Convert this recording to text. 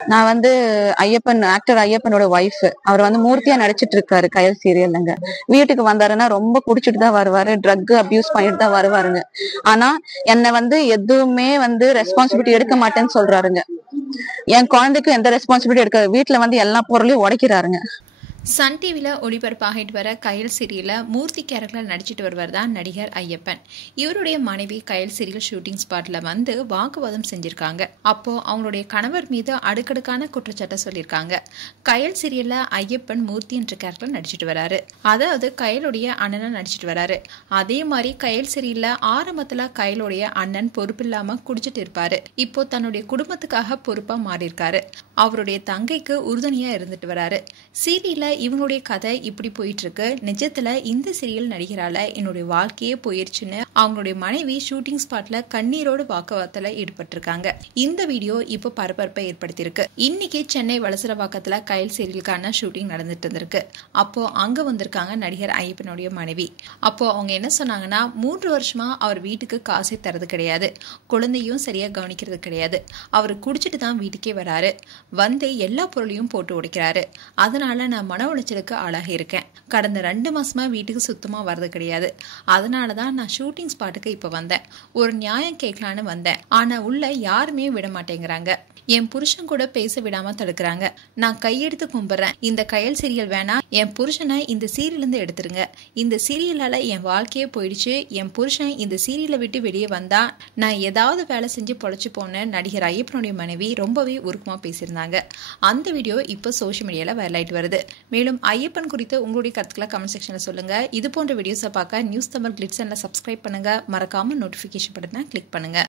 நான் வந்து actor ஐயப்பனோட wife. அவர் வந்து மூர்த்தியா நடிச்சிட்டு இருக்காரு கயல் சீரியல்லங்க. வீட்டுக்கு வந்தாருன்னா ரொம்ப குடிச்சிட்டு தான் வருவாரு, ட்ரக் அபியூஸ் பண்ணிட்டு தான் வருவாருங்க. ஆனா என்ன வந்து எதுவுமே வந்து ரெஸ்பான்சிபிலிட்டி எடுக்க மாட்டேன்னு சொல்றாருங்க. என் குழந்தைக்கும் எந்த ரெஸ்பான்சிபிலிட்டி எடுக்க, வீட்டுல வந்து எல்லா பொருளையும் உடைக்கிறாருங்க. சன் டிவியில் ஒளிபரப்பாகிட்டு வர கயல் சீரியலில் மூர்த்தி கேரக்டரில் நடிச்சிட்டு வருவர் தான் நடிகர் ஐயப்பன். இவருடைய மனைவி கயல் சீரியல் ஷூட்டிங் ஸ்பாட்டில் வந்து வாக்குவாதம் செஞ்சிருக்காங்க. அப்போ அவங்களுடைய கணவர் மீது அடுக்கடுக்கான குற்றச்சாட்டை சொல்லியிருக்காங்க. கயல் சீரியலில் ஐயப்பன் மூர்த்தி என்ற கேரக்டர் நடிச்சிட்டு வராரு, அதாவது கயலுடைய அண்ணனை நடிச்சிட்டு வராரு. அதே மாதிரி கயல் சீரியலில் ஆரம்பத்தில் கயலுடைய அண்ணன் பொறுப்பில்லாம குடிச்சிட்டு இருப்பாரு. இப்போ தன்னுடைய குடும்பத்துக்காக பொறுப்பா மாறி இருக்காரு. அவருடைய தங்கைக்கு உறுதுணையா இருந்துட்டு வராரு. சீரியல்ல இவங்களுடைய கதை இப்படி போயிட்டு இருக்கு. நிஜத்துல இந்த சீரியல் நடிகரால என்னுடைய வாழ்க்கையே போயிருச்சுன்னு அவங்களுடைய மனைவி ஷூட்டிங் ஸ்பாட்ல கண்ணீரோடு வாக்குவாதத்துல ஈடுபட்டிருக்காங்க. இந்த வீடியோ இப்போ பரபரப்பை ஏற்படுத்தியிருக்கு. இன்னைக்கு சென்னை வலசரவாக்கத்துல கயல் சீரியலுக்கான ஷூட்டிங் நடந்துட்டு இருந்திருக்கு. அப்போ அங்க வந்திருக்காங்க நடிகர் ஐயப்பனுடைய மனைவி. அப்போ அவங்க என்ன சொன்னாங்கன்னா, 3 வருஷமா அவர் வீட்டுக்கு காசே தரது கிடையாது, குழந்தையும் சரியா கவனிக்கிறது கிடையாது, அவர் குடிச்சிட்டு தான் வீட்டுக்கே வராரு, வந்து எல்லா பொருளையும் போட்டு உடைக்கிறாரு, அதனால நான் மன உளைச்சலுக்கு ஆளாகி இருக்கேன். கடந்த 2 மாசமா வீட்டுக்கு சுத்தமா வர்றது கிடையாது, அதனாலதான் நான் ஷூட்டிங் ஸ்பாட்டுக்கு இப்ப வந்தேன். ஒரு நியாயம் கேட்கலான்னு வந்தேன், ஆனா உள்ள யாருமே விட மாட்டேங்கிறாங்க. என் புருஷன் கூட பேச விடாம தடுக்கிறாங்க. நான் கையெடுத்து கும்பிடுறேன், இந்த கயல் சீரியல் வேணா, என் புருஷனை இந்த சீரியல் இருந்து எடுத்துருங்க. இந்த சீரியலால என் வாழ்க்கையே போயிடுச்சு. என் புருஷன் இந்த சீரியலை விட்டு வெளியே வந்தா நான் ஏதாவது வேலை செஞ்சு பொழைச்சு போன நடிகர் ஐயப்பனுடைய மனைவி ரொம்பவே உருக்கமா பேசியிருந்தாங்க. அந்த வீடியோ இப்போ சோஷியல் மீடியால வைரல் ஆயிட்டு வருது. மேலும் ஐயப்பன் குறித்து உங்களுடைய கருத்துக்களை கமெண்ட் செக்ஷன்ல சொல்லுங்க. இது போன்ற வீடியோஸை பார்க்க நியூஸ் தமிழ் கிளிட்ஸ் சேனலை சப்ஸ்கிரைப் பண்ணுங்க. மறக்காம நோட்டிபிகேஷன் பட்டனை கிளிக் பண்ணுங்க.